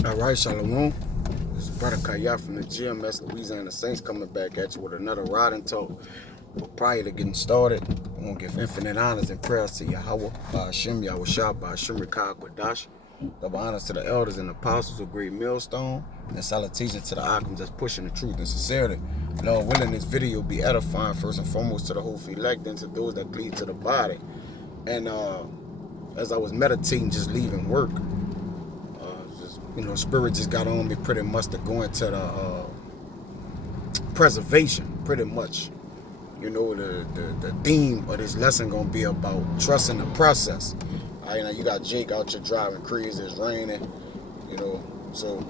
All right, Shalom. This is Brother Kayat from the GMS Louisiana Saints coming back at you with another rod talk. But prior to getting started, I want to give infinite honors and prayers to Yahweh, Hashem, Yahweh Shah, Hashem, Rikah, Quadash. Double honors to the elders and apostles of Great Millstone, and salutations to the Akams that's pushing the truth and sincerity. Lord willing, this video will be edifying first and foremost to the whole elect and to those that cleave to the body. And as I was meditating, just leaving work, spirit just got on me pretty much to go into the preservation, pretty much. The theme of this lesson gonna be about trusting the process. You got Jake out here driving crazy, it's raining, so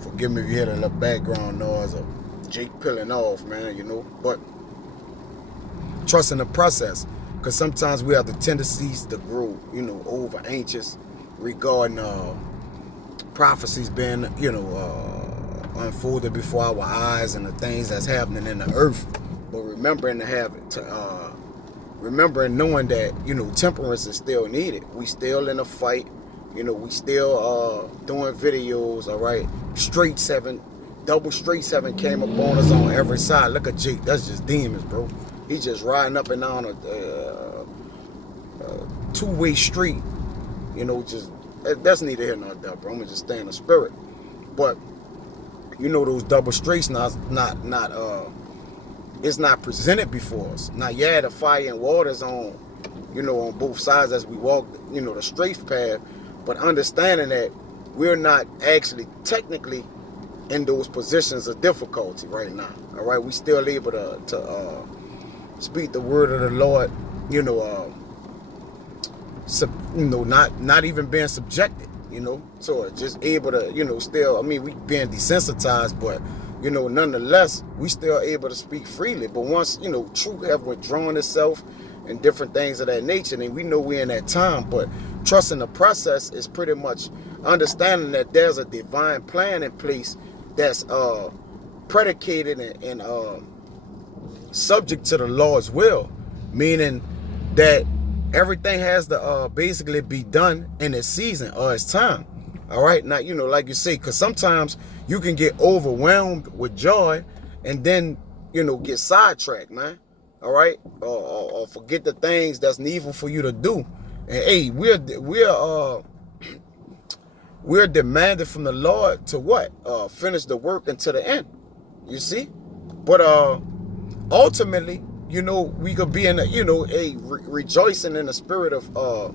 forgive me if you hear a little background noise of Jake peeling off, man, but trusting the process, because sometimes we have the tendencies to grow, over anxious regarding prophecies being, unfolded before our eyes and the things that's happening in the earth. But remembering knowing that, temperance is still needed. We still in a fight, we still doing videos, all right? Double straight seven came upon us on every side. Look at Jake, that's just demons, bro. He's just riding up and down a two-way street, that's neither here nor there, bro. I'm gonna just stay in the spirit. But those double straights it's not presented before us. Now, yeah, the fire and water's on, on both sides as we walk, the straight path, but understanding that we're not actually technically in those positions of difficulty right now. All right, we still able to speak the word of the Lord, not even being subjected, so just able to, still, we being desensitized, but, nonetheless, we still able to speak freely. But once, truth have withdrawn itself and different things of that nature, and we know we're in that time, but trusting the process is pretty much understanding that there's a divine plan in place that's predicated and subject to the Lord's will, meaning that everything has to basically be done in its season or its time. All right, now, like you say, because sometimes you can get overwhelmed with joy and then, get sidetracked, man. All right, or forget the things that's needful for you to do. And hey, we're demanded from the Lord to what? Finish the work until the end. You see, but ultimately, we could be in a, rejoicing in the spirit of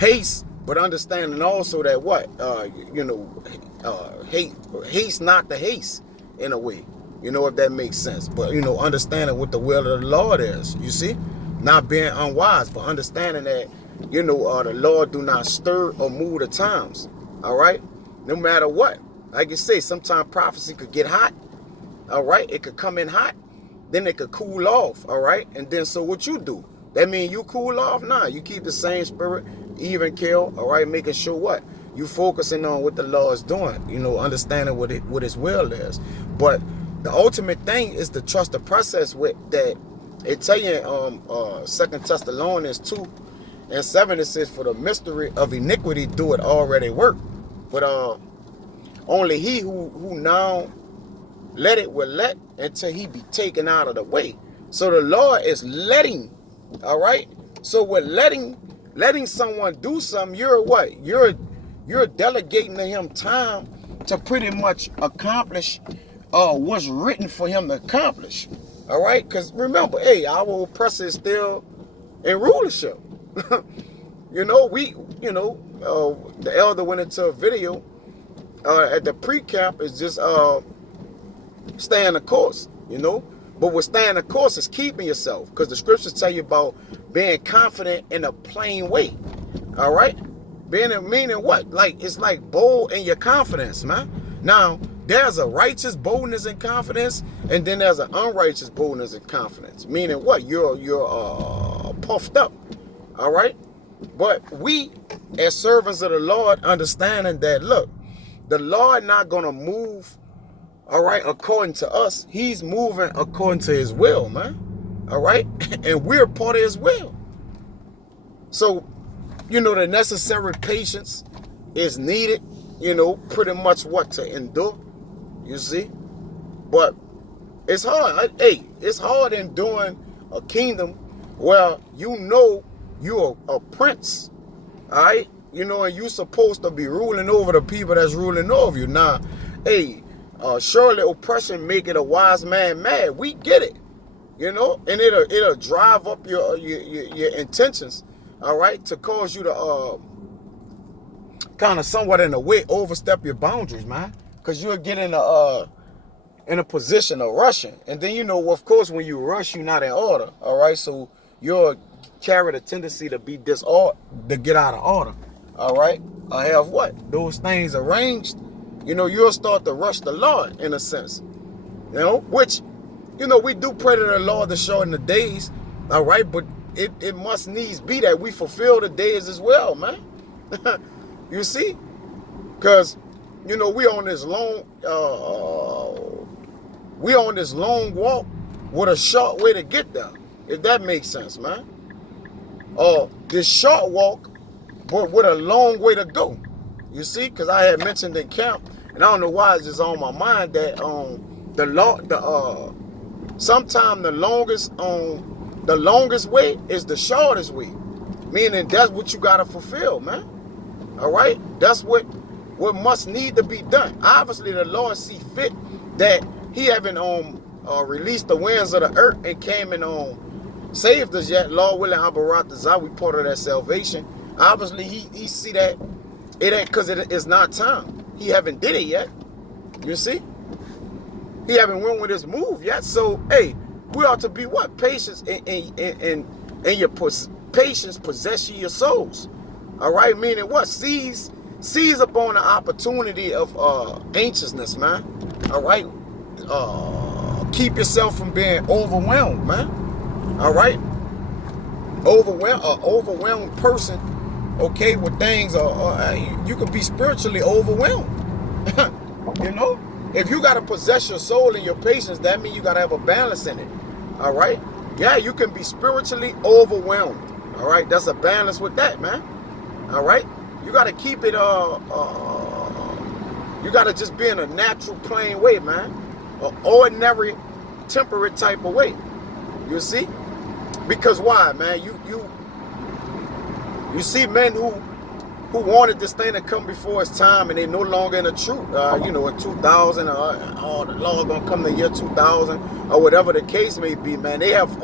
haste, but understanding also that what, haste not the haste in a way, if that makes sense. But, understanding what the will of the Lord is, you see, not being unwise, but understanding that, the Lord do not stir or move the times, all right, no matter what. Like you say, sometimes prophecy could get hot, all right, it could come in hot, then it could cool off, all right? And then so what you do? That means you cool off? Nah, you keep the same spirit, even kill, all right? Making sure what? You focusing on what the Lord is doing, understanding what his will is. But the ultimate thing is to trust the process with that. It tell you in 2 Thessalonians 2:7, it says, for the mystery of iniquity do it already work. But only he who now let it will let until he be taken out of the way. So the Lord is letting, all right? So with letting someone do something, you're what? You're delegating to him time to pretty much accomplish what's written for him to accomplish. All right? Because remember, hey, our oppressor is still in rulership. The elder went into a video at the pre-camp is just staying the course, but what staying the course is keeping yourself, because the scriptures tell you about being confident in a plain way. All right, meaning what? Like, it's like bold in your confidence, man. Now there's a righteous boldness and confidence, and then there's an unrighteous boldness and confidence, meaning what? You're puffed up, all right? But we as servants of the Lord, understanding that, look, the Lord not gonna move, all right, according to us. He's moving according to his will, man. All right? And we're part of his will. So, the necessary patience, is needed, you know, pretty much what to endure, you see. But it's hard. Hey, it's hard in doing a kingdom where you know you're a prince, all right? You know, and you're supposed to be ruling over the people that's ruling over you. Now, hey, surely oppression make it a wise man mad. We get it, you know, and it'll drive up your intentions, all right, to cause you to kind of somewhat in a way overstep your boundaries, man, because you'll get in a position of rushing, and then you know, of course, when you rush, you're not in order, all right, so you'll carry the tendency to be disorder, to get out of order, all right, or have what those things arranged, you know, you'll start to rush the Lord in a sense, you know, which, you know, we do pray to the Lord to shorten the days, all right, but it must needs be that we fulfill the days as well, man. You see, because, you know, we on this long walk with a short way to get there, if that makes sense, man. This short walk, but with a long way to go. You see, because I had mentioned in camp, and I don't know why it's just on my mind that sometimes the longest way is the shortest way, meaning that's what you gotta fulfill, man. All right, that's what must need to be done. Obviously, the Lord see fit that He haven't released the winds of the earth and came and saved us yet. Lord willing, Abaratazah, we part of that salvation. Obviously, He see that it ain't because it's not time. He haven't did it yet. You see, He haven't went with His move yet. So, hey, we ought to be what? Patience and your patience possess your souls. All right, meaning what? Seize upon the opportunity of anxiousness, man. All right, keep yourself from being overwhelmed, man. All right, overwhelmed person, okay, with things. You could be spiritually overwhelmed. You know, if you gotta possess your soul and your patience, that means you gotta have a balance in it. All right, yeah, you can be spiritually overwhelmed. All right, that's a balance with that, man. All right, you got to keep it, you got to just be in a natural, plain way, man. An ordinary, temperate type of way. You see? Because why, man? You see men who wanted this thing to come before its time, and they no longer in the truth. You know, in 2000, the Lord gonna come the year 2000, or whatever the case may be, man. They have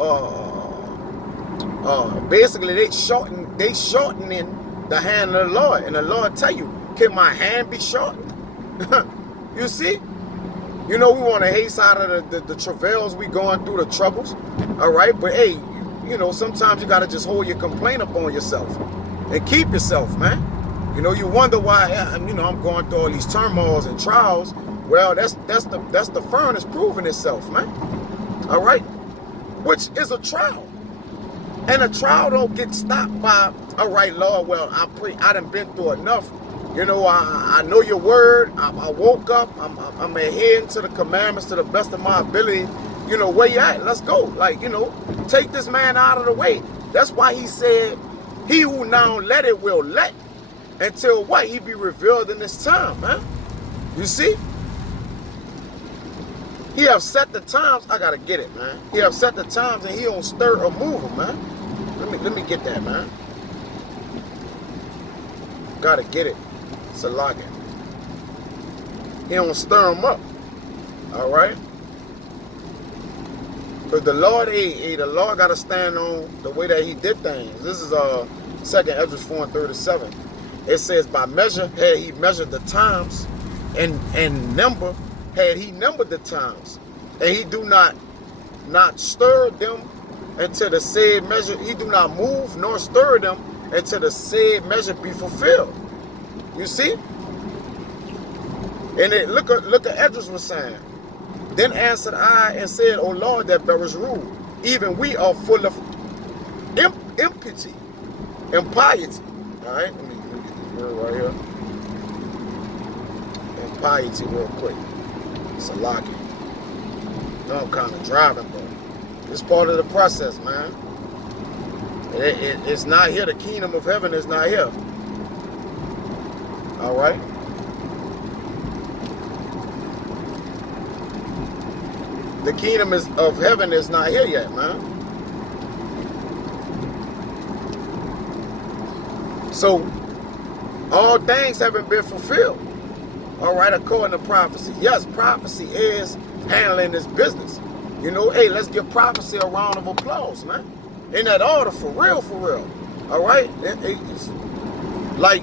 basically they shortening the hand of the Lord, and the Lord tell you, can my hand be shortened? You see, you know, we want to haste out of the travails we going through, the troubles, all right, but hey, you know, sometimes you got to just hold your complaint up on yourself and keep yourself, man. You know, you wonder why, you know, I'm going through all these turmoils and trials. Well, that's the furnace proving itself, man. All right, which is a trial. And a trial don't get stopped by, all right, Lord, well, I done been through enough. You know, I know your word. I woke up. I'm adhering to the commandments to the best of my ability. You know, where you at? Let's go. Like, you know, take this man out of the way. That's why He said, he who now let it will let until what? He be revealed in this time, man. You see? He have set the times. I got to get it, man. He have set the times, and He don't stir or move them, man. Let me get that, man. Gotta get it. It's a login. He don't stir them up. All right? Because the Lord, the Lord got to stand on the way that He did things. This is 2nd Esdras 4:37. It says, by measure had He measured the times, and number had He numbered the times. And He do not stir them until the said measure, He do not move nor stir them until the said measure be fulfilled. You see? And it, look at Esdras was saying, then answered I and said, O Lord, that bearest rule, even we are full of impiety and piety. All right, let me get this word right here. And piety real quick. It's a locking. I'm kind of driving, but it's part of the process, man. It's not here. The kingdom of heaven is not here. All right. The kingdom of heaven is not here yet, man. So all things haven't been fulfilled. All right, according to prophecy. Yes, prophecy is handling this business. You know, hey, let's give prophecy a round of applause, man. In that order, for real, for real. All right? It's like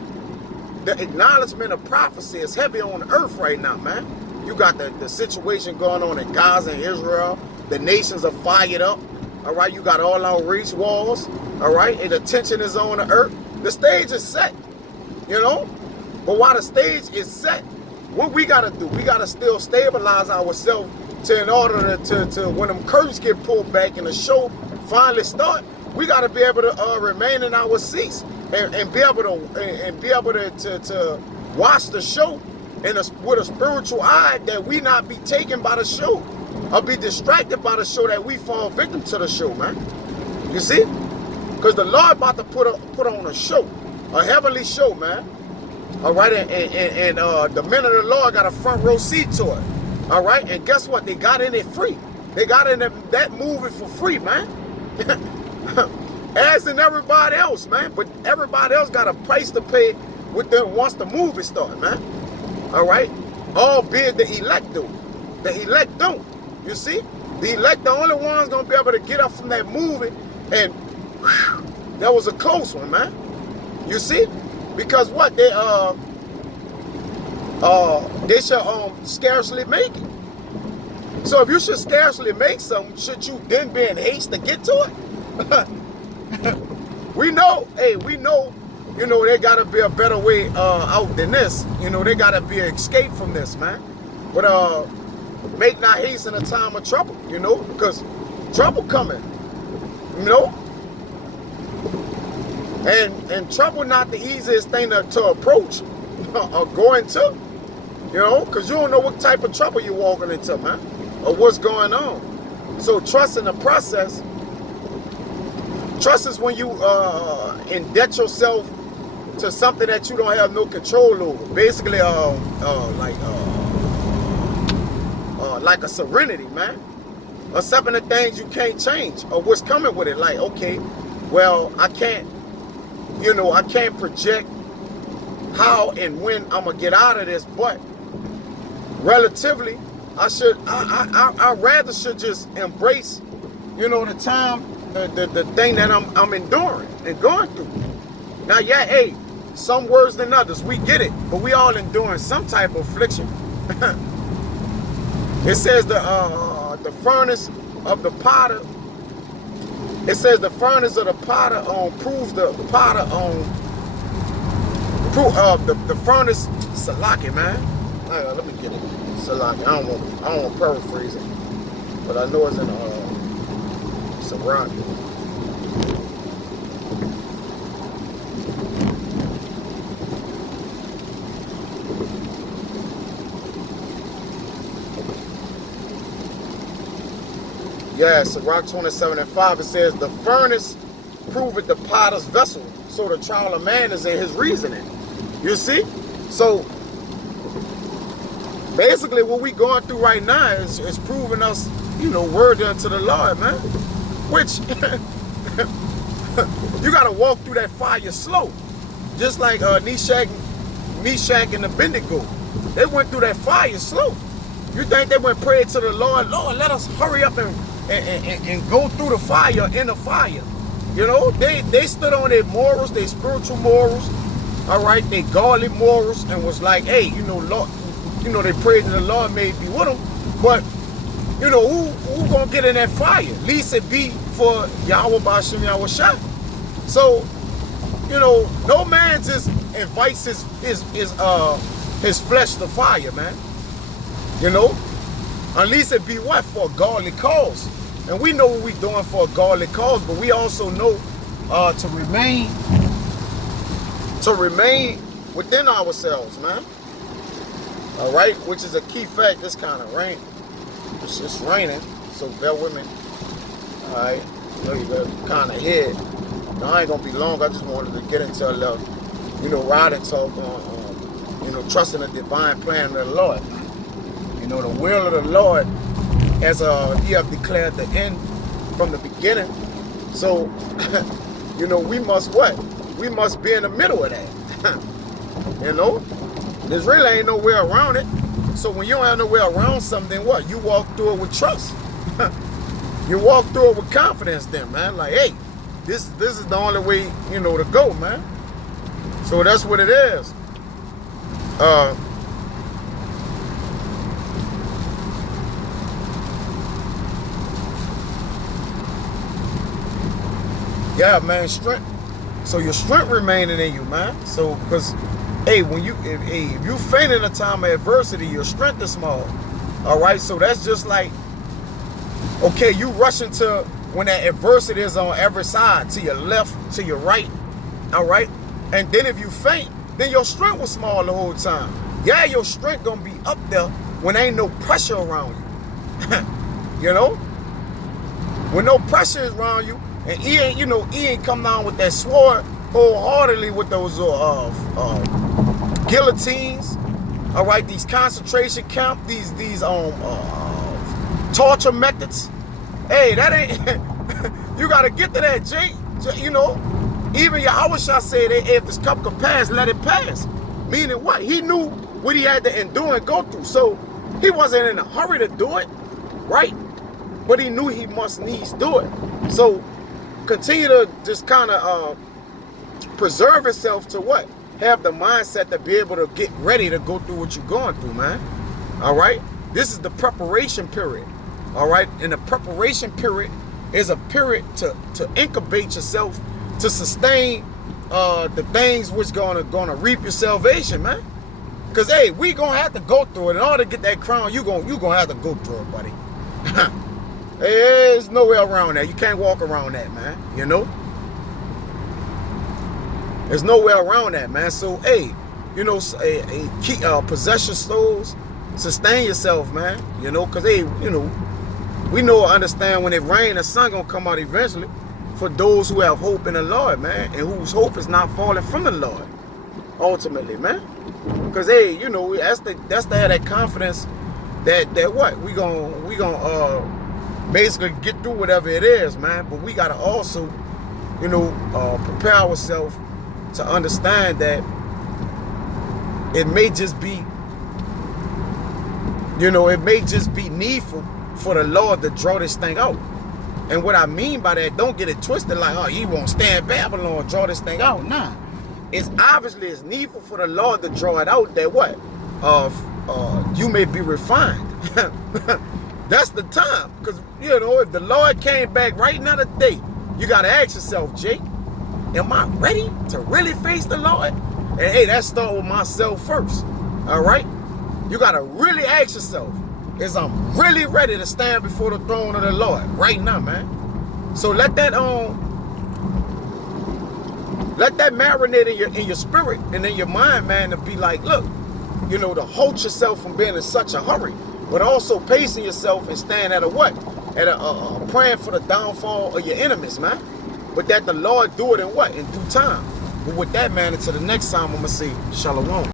the acknowledgement of prophecy is heavy on earth right now, man. You got the situation going on in Gaza and Israel. The nations are fired up. All right, you got all our race wars. All right, and the tension is on the earth. The stage is set, you know. But while the stage is set, what we got to do, we got to still stabilize ourselves in order to when them curtains get pulled back and the show finally start, we got to be able to remain in our seats and be able to watch the show with a spiritual eye, that we not be taken by the show or be distracted by the show, that we fall victim to the show, man. You see? Because the Lord about to put on a show, a heavenly show, man. All right, and the men of the Lord got a front row seat to it. All right, and guess what? They got in it free. They got in that movie for free, man. As in everybody else, man. But everybody else got a price to pay with them once the movie starts, man. All right, albeit the elect do. The elect don't. You see, the elect the only ones gonna be able to get up from that movie, and whew, that was a close one, man. You see, because what they should scarcely make it. So if you should scarcely make something, should you then be in haste to get to it? We know, you know, there gotta be a better way out than this. You know, there gotta be an escape from this, man. But make not haste in a time of trouble, you know, because trouble coming, you know. And trouble not the easiest thing to approach or go into, you know, because you don't know what type of trouble you're walking into, man, or what's going on. So trust in the process. Trust is when you indebt yourself to something that you don't have no control over. Basically, like a serenity, man, or something of things you can't change, or what's coming with it. Like, okay, well, I can't project how and when I'm gonna get out of this, but relatively, I rather should just embrace, you know, the time, the thing that I'm enduring and going through. Now, yeah, hey, some worse than others, we get it, but we all enduring some type of affliction. It says the furnace of the potter. It says the furnace of the potter proves the potter the furnace Salaki, man. Let me get it. Salaki. I don't want to paraphrase it, but I know it's in Sirach. Yeah, Sirach 27:5, it says, the furnace proveth the potter's vessel, so the trial of man is in his reasoning. You see? So, basically what we going through right now is proving us, you know, worthy unto the Lord, man. Which, you got to walk through that fire slow. Just like Meshach and Abednego. They went through that fire slow. You think they went pray to the Lord, Lord, let us hurry up and go through the fire, in the fire. You know, they stood on their morals, their spiritual morals, all right, their godly morals, and was like, hey, you know, Lord, you know, they prayed to the Lord may be with them, but, you know, who gonna get in that fire? At least it be for Yahweh B'Shem Yahweh Shah. So, you know, no man just invites his flesh to fire, man. You know, at least it be what? For a godly cause. And we know what we're doing for a godly cause, but we also know to remain within ourselves, man. All right, which is a key fact. This kind of rain, it's just raining, so bear with me. All right, you know, you got kind of head. Now, I ain't gonna be long. I just wanted to get into a little, you know, riding talk on You know, trusting the divine plan of the Lord. You know, the will of the Lord, as he have declared the end from the beginning. So, you know, we must what? We must be in the middle of that. You know, there's really ain't no way around it. So when you don't have no way around something, then what? You walk through it with trust. You walk through it with confidence then, man. Like, hey, this is the only way, you know, to go, man. So that's what it is. Yeah, man, strength. So your strength remaining in you, man. So, because, hey, if you faint in a time of adversity, your strength is small. All right, so that's just like, okay, you rushing to when that adversity is on every side, to your left, to your right. All right, and then if you faint, then your strength was small the whole time. Yeah, your strength gonna be up there when ain't no pressure around you. You know, when no pressure is around you. And he ain't come down with that sword wholeheartedly with those guillotines, all right, these concentration camp, these torture methods. Hey, that ain't, you gotta get to that, Jake. You know, even Yahweh Shah said, if this cup could pass, let it pass. Meaning what? He knew what he had to endure and go through. So he wasn't in a hurry to do it, right? But he knew he must needs do it. So continue to just kind of preserve yourself to what? Have the mindset to be able to get ready to go through what you're going through, man. All right? This is the preparation period. All right? And the preparation period is a period to incubate yourself to sustain the things which gonna reap your salvation, man. Because, hey, we gonna have to go through it. In order to get that crown, you gonna have to go through it, buddy. There's no way around that. You can't walk around that, man. You know? There's no way around that, man. So, hey, you know, possess your souls, sustain yourself, man. You know, because, hey, you know, we know or understand when it rains, the sun going to come out eventually for those who have hope in the Lord, man, and whose hope is not falling from the Lord, ultimately, man. Because, hey, you know, that's to have that confidence that what? We gonna basically get through whatever it is, man. But we got to also, you know, prepare ourselves to understand that it may just be, you know, it may just be needful for the Lord to draw this thing out. And what I mean by that, don't get it twisted like, oh, he won't stand Babylon, draw this thing out. Nah. It's obviously it's needful for the Lord to draw it out that what? You may be refined. That's the time. Because, you know, if the Lord came back right now today, you got to ask yourself, Jake, am I ready to really face the Lord? And hey, that start with myself first. All right? You got to really ask yourself, is I'm really ready to stand before the throne of the Lord right now, man? So let that marinate in your spirit and in your mind, man, to be like, look, you know, to hold yourself from being in such a hurry, but also pacing yourself and staying at a what? At a praying for the downfall of your enemies, man. But that the Lord do it in what? In due time. But with that, man, until the next time, I'm going to say shalom.